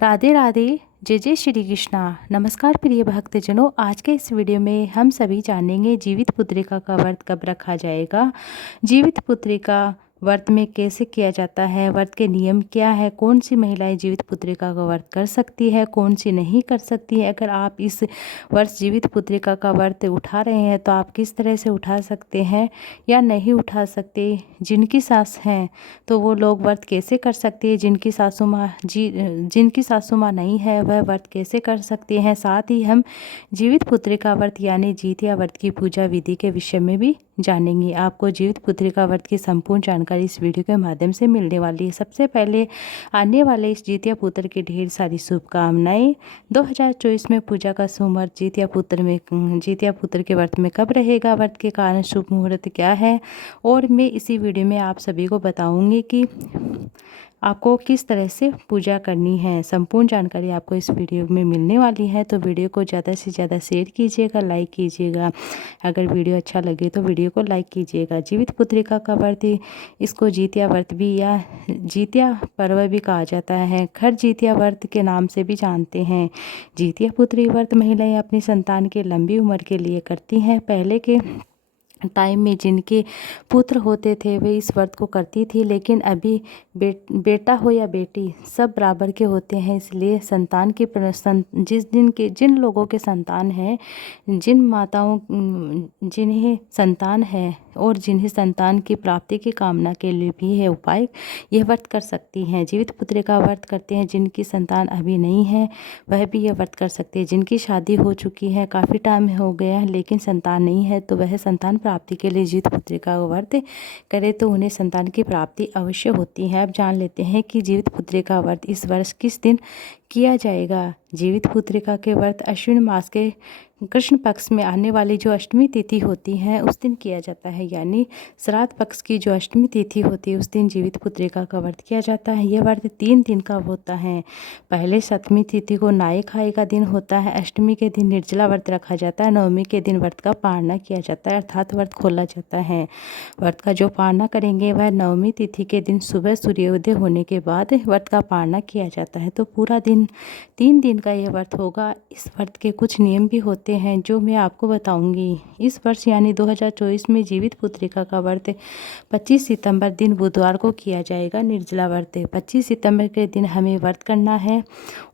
राधे राधे। जय जय श्री कृष्णा। नमस्कार प्रिय भक्तजनों, आज के इस वीडियो में हम सभी जानेंगे जीवित पुत्रिका का व्रत कब रखा जाएगा, जीवित पुत्रिका व्रत में कैसे किया जाता है, व्रत के नियम क्या है, कौन सी महिलाएं जीवित पुत्रिका का व्रत कर सकती है, कौन सी नहीं कर सकती है। अगर आप इस वर्ष जीवित पुत्रिका का व्रत उठा रहे हैं तो आप किस तरह से उठा सकते हैं या नहीं उठा सकते। जिनकी सास हैं तो वो लोग व्रत कैसे कर सकते हैं, जिनकी सासू माँ नहीं है वह व्रत कैसे कर सकते हैं। साथ ही हम जीवित पुत्रिका व्रत यानी जितिया व्रत की पूजा विधि के विषय में भी जानेंगे। आपको जीवित पुत्रिका व्रत की संपूर्ण जानकारी इस वीडियो के माध्यम से मिलने वाली है। सबसे पहले आने वाले इस जितिया पुत्र की ढेर सारी शुभकामनाएं। 2024 में पूजा का सोमवार जितिया पुत्र के व्रत में कब रहेगा, व्रत के कारण शुभ मुहूर्त क्या है, और मैं इसी वीडियो में आप सभी को बताऊंगी कि आपको किस तरह से पूजा करनी है। संपूर्ण जानकारी आपको इस वीडियो में मिलने वाली है, तो वीडियो को ज़्यादा से ज़्यादा शेयर कीजिएगा, लाइक कीजिएगा। अगर वीडियो अच्छा लगे तो वीडियो को लाइक कीजिएगा। जीवित पुत्रिका का व्रत, इसको जितिया व्रत भी या जितिया पर्व भी कहा जाता है, खर जितिया व्रत के नाम से भी जानते हैं। जितिया पुत्री व्रत महिलाएं अपनी संतान के लंबी उम्र के लिए करती हैं। पहले के टाइम में जिनके पुत्र होते थे वे इस व्रत को करती थी, लेकिन अभी बेटा हो या बेटी सब बराबर के होते हैं। इसलिए संतान की जिन लोगों के संतान हैं, जिन माताओं जिन्हें संतान है और जिन्हें संतान की प्राप्ति की कामना के लिए भी है उपाय, यह व्रत कर सकती हैं। जीवित पुत्री का व्रत करते हैं जिनकी संतान अभी नहीं है, वह भी यह व्रत कर सकते हैं। जिनकी शादी हो चुकी है, काफ़ी टाइम हो गया है लेकिन संतान नहीं है, तो वह संतान प्राप्ति के लिए जीवित पुत्रिका का व्रत करे तो उन्हें संतान की प्राप्ति अवश्य होती है। अब जान लेते हैं कि जीवित पुत्रिका व्रत इस वर्ष किस दिन किया जाएगा। जीवित पुत्रिका के व्रत अश्विन मास के कृष्ण पक्ष में आने वाली जो अष्टमी तिथि होती है उस दिन किया जाता है, यानी श्राद्ध पक्ष की जो अष्टमी तिथि होती है उस दिन जीवित पुत्रिका का व्रत किया जाता है। यह व्रत 3 दिन का होता है। पहले सप्तमी तिथि को नाए खाए का दिन होता है, अष्टमी के दिन निर्जला व्रत रखा जाता है, नवमी के दिन व्रत का पारणा किया जाता है अर्थात व्रत खोला जाता है। व्रत का जो पारणा करेंगे वह नवमी तिथि के दिन सुबह सूर्योदय होने के बाद व्रत का पारणा किया जाता है। तो पूरा दिन 3 दिन का यह व्रत होगा। इस व्रत के कुछ नियम भी होते हैं जो मैं आपको बताऊंगी। इस वर्ष यानी 2024 में जीवित पुत्रिका का व्रत 25 सितंबर दिन बुधवार को किया जाएगा। निर्जला व्रत 25 सितंबर के दिन हमें व्रत करना है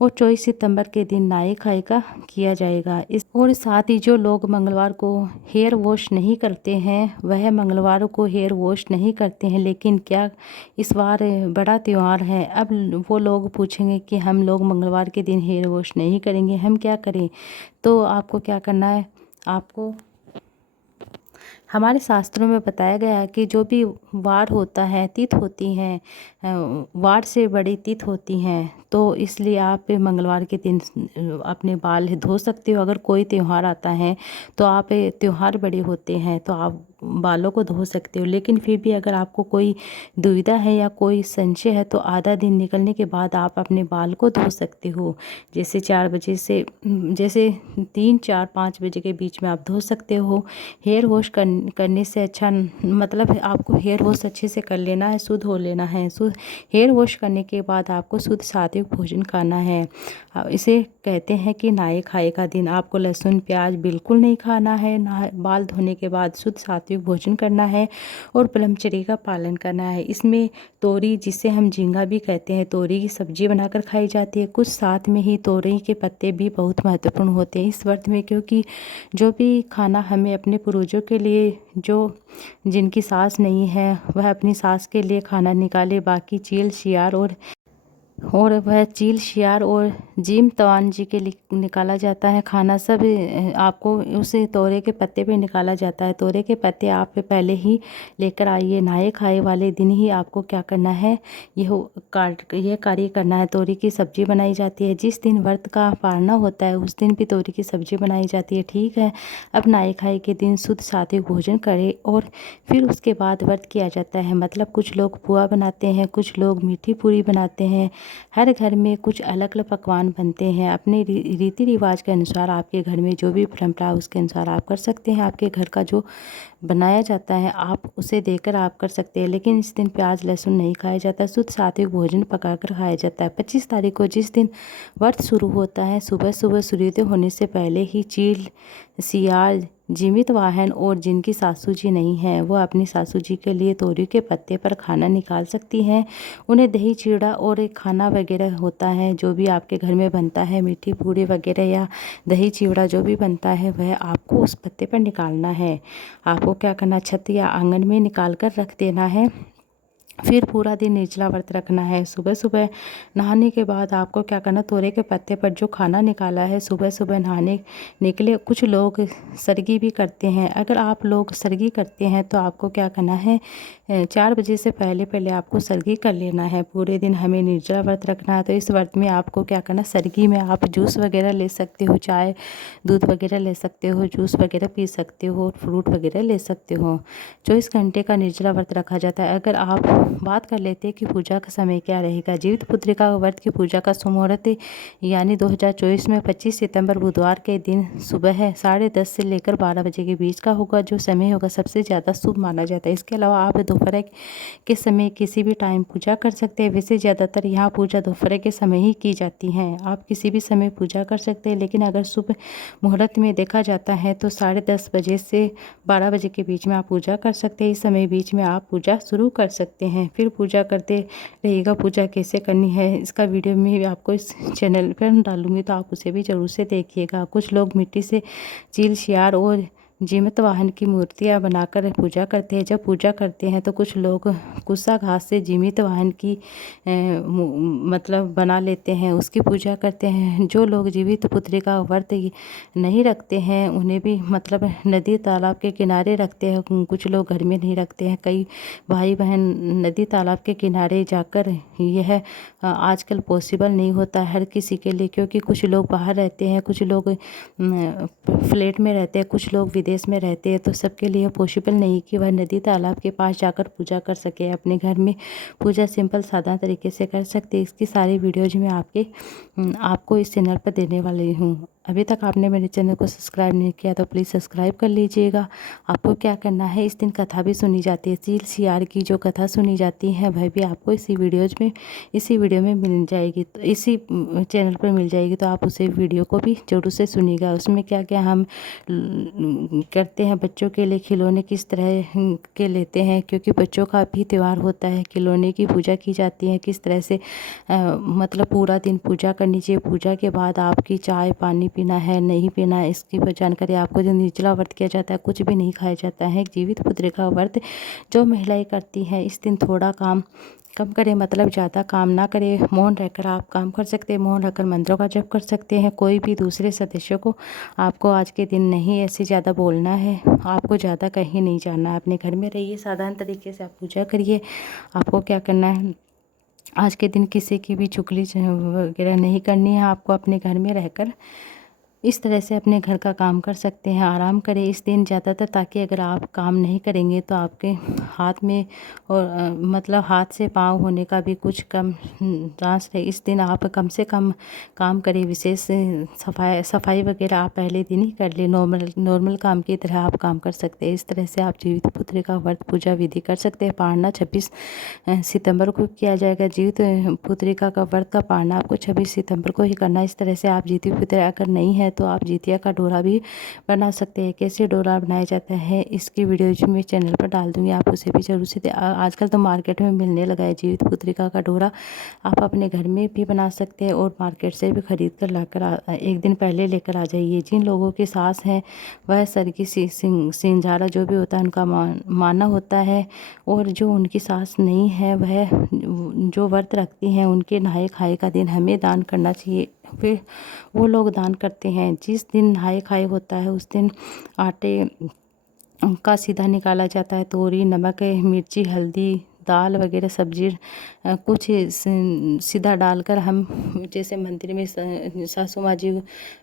और 24 सितंबर के दिन नाए खाए का किया जाएगा। और साथ ही जो लोग मंगलवार को हेयर वॉश नहीं करते हैं वह मंगलवार को हेयर वॉश नहीं करते हैं, लेकिन क्या इस बार बड़ा त्यौहार है। अब वो लोग पूछेंगे कि हम लोग मंगलवार के दिन हेयर वॉश नहीं करेंगे, हम क्या करें। तो आपको क्या करना है, आपको हमारे शास्त्रों में बताया गया है कि जो भी वार होता है, तिथि होती हैं, वार से बड़ी तिथि होती हैं, तो इसलिए आप मंगलवार के दिन अपने बाल धो सकते हो। अगर कोई त्यौहार आता है तो आप त्यौहार बड़े होते हैं तो आप बालों को धो सकते हो, लेकिन फिर भी अगर आपको कोई दुविधा है या कोई संशय है तो आधा दिन निकलने के बाद आप अपने बाल को धो सकते हो। जैसे 4 बजे से जैसे 3, 4, 5 बजे के बीच में आप धो सकते हो। हेयर वॉश करने से अच्छा, मतलब आपको हेयर वॉश अच्छे से कर लेना है, शुद्ध हो लेना है। हेयर वॉश करने के बाद आपको शुद्ध सात्विक भोजन खाना है। इसे कहते हैं कि नाए खाए का दिन। आपको लहसुन प्याज बिल्कुल नहीं खाना है। बाल धोने के बाद शुद्ध सात्विक भोजन करना है और ब्रह्मचर्य का पालन करना है। इसमें तोरी, जिसे हम झींगा भी कहते हैं, तोरी की सब्जी बनाकर खाई जाती है। कुछ साथ में ही तोरई के पत्ते भी बहुत महत्वपूर्ण होते हैं इस व्रत में, क्योंकि जो भी खाना हमें अपने पूर्वजों के लिए, जिनकी सास नहीं है वह अपनी सास के लिए खाना निकाले, बाकी चील शियार और जिम तवान जी के लिए निकाला जाता है खाना। सब आपको उस तोरे के पत्ते पे निकाला जाता है। तोरे के पत्ते आप पहले ही लेकर आइए। नाए खाए वाले दिन ही आपको क्या करना है, यह कार्य करना है। तोरी की सब्जी बनाई जाती है। जिस दिन व्रत का पारणा होता है उस दिन भी तोरी की सब्जी बनाई जाती है, ठीक है। अब नाए खाए के दिन शुद्ध सात्विक भोजन करें और फिर उसके बाद व्रत किया जाता है। मतलब कुछ लोग पुआ बनाते हैं, कुछ लोग मीठी पूरी बनाते हैं, हर घर में कुछ अलग अलग पकवान बनते हैं। अपने रीति रिवाज के अनुसार आपके घर में जो भी परंपरा है उसके अनुसार आप कर सकते हैं। आपके घर का जो बनाया जाता है आप उसे देकर आप कर सकते हैं। लेकिन इस दिन प्याज लहसुन नहीं खाया जाता, शुद्ध सात्विक भोजन पकाकर खाया जाता है। 25 तारीख को जिस दिन व्रत शुरू होता है, सुबह सुबह सूर्योदय होने से पहले ही चील, सियार, जीवित वाहन और जिनकी सासू जी नहीं है वो अपनी सासू जी के लिए तोरी के पत्ते पर खाना निकाल सकती हैं। उन्हें दही चिड़ा और एक खाना वगैरह होता है जो भी आपके घर में बनता है, मीठी पूड़ी वगैरह या दही चिवड़ा जो भी बनता है वह आपको उस पत्ते पर निकालना है। आपको क्या करना, छत या आंगन में निकाल कर रख देना है। फिर पूरा दिन निर्जला व्रत रखना है। सुबह सुबह नहाने के बाद आपको क्या करना, तोरे के पत्ते पर जो खाना निकाला है सुबह सुबह नहाने निकले, कुछ लोग सरगी भी करते हैं। अगर आप लोग सरगी करते हैं तो आपको क्या करना है, 4 बजे से पहले पहले आपको सरगी कर लेना है। पूरे दिन हमें निर्जला व्रत रखना है। तो इस व्रत में आपको क्या करना, सरगी में आप जूस वगैरह ले सकते हो, चाय दूध वगैरह ले सकते हो, जूस वगैरह पी सकते हो, फ्रूट वगैरह ले सकते हो। 24 घंटे का निर्जला व्रत रखा जाता है। अगर आप बात कर लेते हैं कि पूजा का समय क्या रहेगा। जीवित पुत्रिका व्रत की पूजा का शुभ मुहूर्त यानी 2024 में 25 सितंबर बुधवार के दिन सुबह 10:30 से लेकर 12 बजे के बीच का होगा। जो समय होगा सबसे ज़्यादा शुभ माना जाता है। इसके अलावा आप दोपहर के समय किसी भी टाइम पूजा कर सकते हैं। वैसे ज़्यादातर यहाँ पूजा दोपहर के समय ही की जाती है। आप किसी भी समय पूजा कर सकते हैं, लेकिन अगर शुभ मुहूर्त में देखा जाता है तो 10:30 बजे से 12 बजे के बीच में आप पूजा कर सकते हैं। इस समय बीच में आप पूजा शुरू कर सकते हैं। फिर पूजा करते रहिएगा। पूजा कैसे करनी है इसका वीडियो मैं आपको इस चैनल पर डालूंगी, तो आप उसे भी ज़रूर से देखिएगा। कुछ लोग मिट्टी से चील, सियार और जीवित वाहन की मूर्तियां बनाकर पूजा करते हैं। जब पूजा करते हैं तो कुछ लोग कुस्सा घास से जीवित वाहन की मतलब बना लेते हैं, उसकी पूजा करते हैं। जो लोग जीवित पुत्रिका व्रत नहीं रखते हैं उन्हें भी मतलब नदी तालाब के किनारे रखते हैं। कुछ लोग घर में नहीं रखते हैं। कई भाई बहन नदी तालाब के किनारे जाकर, यह आजकल पॉसिबल नहीं होता हर किसी के लिए, क्योंकि कुछ लोग बाहर रहते हैं, कुछ लोग फ्लैट में रहते हैं, कुछ लोग विदेश में रहते हैं। तो सबके लिए पॉसिबल नहीं कि वह नदी तालाब के पास जाकर पूजा कर सके। अपने घर में पूजा सिंपल सादा तरीके से कर सकते हैं। इसकी सारी वीडियोज में आपको इस चैनल पर देने वाली हूँ। अभी तक आपने मेरे चैनल को सब्सक्राइब नहीं किया तो प्लीज़ सब्सक्राइब कर लीजिएगा। आपको क्या करना है, इस दिन कथा भी सुनी जाती है। चील सियार की जो कथा सुनी जाती है वह भी आपको इसी वीडियो में मिल जाएगी, तो इसी चैनल पर मिल जाएगी। तो आप उसे वीडियो को भी जरूर से सुनिएगा। उसमें क्या क्या हम करते हैं, बच्चों के लिए खिलौने किस तरह के लेते हैं, क्योंकि बच्चों का भी त्यौहार होता है। खिलौने की पूजा की जाती है, किस तरह से मतलब पूरा दिन पूजा करनी चाहिए। पूजा के बाद आपकी चाय पानी पीना है नहीं पीना है इसकी जानकारी आपको। जो निर्जला व्रत किया जाता है कुछ भी नहीं खाया जाता है। जीवित पुत्रिका व्रत जो महिलाएं करती हैं इस दिन थोड़ा काम कम करें, मतलब ज़्यादा काम ना करें। मौन रहकर आप काम कर सकते हैं, मौन रहकर मंत्रों का जप कर सकते हैं। कोई भी दूसरे सदस्यों को आपको आज के दिन नहीं ऐसे ज़्यादा बोलना है, आपको ज़्यादा कहीं नहीं जाना। अपने घर में रहिए, साधारण तरीके से आप पूजा करिए। आपको क्या करना है, आज के दिन किसी की भी चुगली वगैरह नहीं करनी है। आपको अपने घर में रहकर इस तरह से अपने घर का काम कर सकते हैं। आराम करें इस दिन ज़्यादातर, ताकि अगर आप काम नहीं करेंगे तो आपके हाथ में और मतलब हाथ से पाँव होने का भी कुछ कम चांस है। इस दिन आप कम से कम काम करें। विशेष सफाई वगैरह आप पहले दिन ही कर लें। नॉर्मल काम की तरह आप काम कर सकते हैं। इस तरह से आप जीवित पुत्रिका व्रत पूजा विधि कर सकते हैं। पारना 26 सितंबर को किया जाएगा। जीवित पुत्रिका का व्रत का पारना आपको 26 सितंबर को ही करना है। इस तरह से आप जीवित पुत्रिका अगर नहीं है तो आप जितिया का डोरा भी बना सकते हैं। कैसे डोरा बनाया जाता है इसकी वीडियो मैं चैनल पर डाल दूंगी, आप उसे भी जरूर से आजकल तो मार्केट में मिलने लगा है जीवित पुत्रिका का डोरा। आप अपने घर में भी बना सकते हैं और मार्केट से भी खरीद कर लाकर एक दिन पहले लेकर आ जाइए। जिन लोगों की सास हैं वह सरगी सिंजारा जो भी होता है उनका माना होता है, और जो उनकी सास नहीं है वह जो व्रत रखती हैं उनके नहाए खाए का दिन हमें दान करना चाहिए। फिर वो लोग दान करते हैं। जिस दिन नहाए खाए होता है उस दिन आटे का सीधा निकाला जाता है। तोरी, नमक, मिर्ची, हल्दी, दाल वगैरह सब्जी कुछ सीधा डालकर हम जैसे मंदिर में सासू माँ जी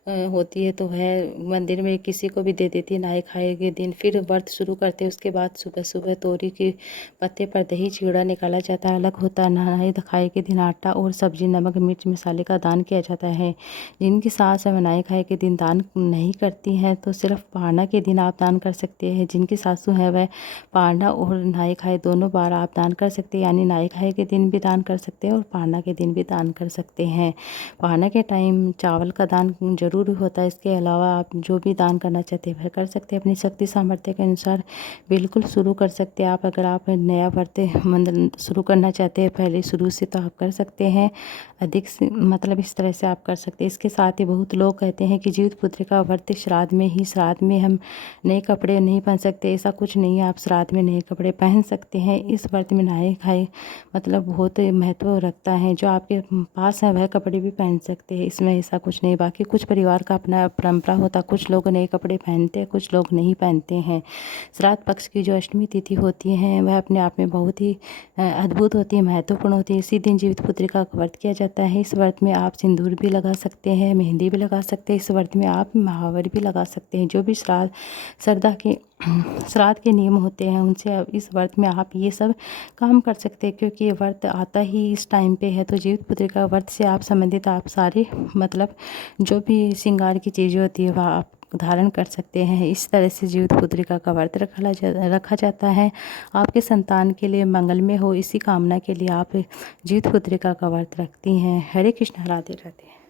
होती है तो वह मंदिर में किसी को भी दे देती है नहाए खाए के दिन। फिर व्रत शुरू करते हैं। उसके बाद सुबह सुबह तोरी के पत्ते पर दही चिवड़ा निकाला जाता है। अलग होता है। नहाए खाए के दिन आटा और सब्जी नमक मिर्च मसाले का दान किया जाता है। जिनकी सास है नहाए खाए के दिन दान नहीं करती हैं तो सिर्फ पारना के दिन आप दान कर सकते हैं। जिनकी सासू है वह पारना और नहाए खाए दोनों बार आप दान कर सकते हैं, यानी नहाए खाए के दिन भी दान कर सकते हैं और पारना के दिन भी दान कर सकते हैं। पारना के टाइम चावल का दान जरूरी होता है। इसके अलावा आप जो भी दान करना चाहते हैं वह कर सकते हैं। अपनी शक्ति सामर्थ्य के अनुसार बिल्कुल शुरू कर सकते हैं आप। अगर आप नया व्रत मतलब शुरू करना चाहते हैं पहले शुरू से तो आप कर सकते हैं। अधिक से मतलब इस तरह से आप कर सकते हैं। इसके साथ ही बहुत लोग कहते हैं कि जीवित पुत्री का व्रत श्राद्ध में हम नए कपड़े नहीं पहन सकते। ऐसा कुछ नहीं है, आप श्राद्ध में नए कपड़े पहन सकते हैं। इस व्रत में नहाए खाए मतलब बहुत महत्व रखता है। जो आपके पास है वह कपड़े भी पहन सकते हैं, इसमें ऐसा कुछ नहीं। बाकी कुछ परिवार का अपना परंपरा होता है, कुछ लोग नए कपड़े पहनते हैं, कुछ लोग नहीं पहनते हैं। श्राद्ध पक्ष की जो अष्टमी तिथि होती है वह अपने आप में बहुत ही अद्भुत होती है, महत्वपूर्ण होती है। इसी दिन जीवित पुत्री का व्रत किया जाता है। इस व्रत में आप सिंदूर भी लगा सकते हैं, मेहंदी भी लगा सकते हैं। इस व्रत में आप महावर भी लगा सकते हैं। जो भी श्राद्ध के नियम होते हैं उनसे इस व्रत में आप ये सब काम कर सकते हैं, क्योंकि ये व्रत आता ही इस टाइम पे है। तो जीवित पुत्री का व्रत से आप संबंधित आप सारे मतलब जो भी श्रृंगार की चीज़ें होती है वह आप धारण कर सकते हैं। इस तरह से जीवित पुत्रिका का व्रत रखा जाता है। आपके संतान के लिए मंगलमय हो इसी कामना के लिए आप जीवित पुत्रिका का व्रत रखती हैं। हरे कृष्ण, राधे राधे।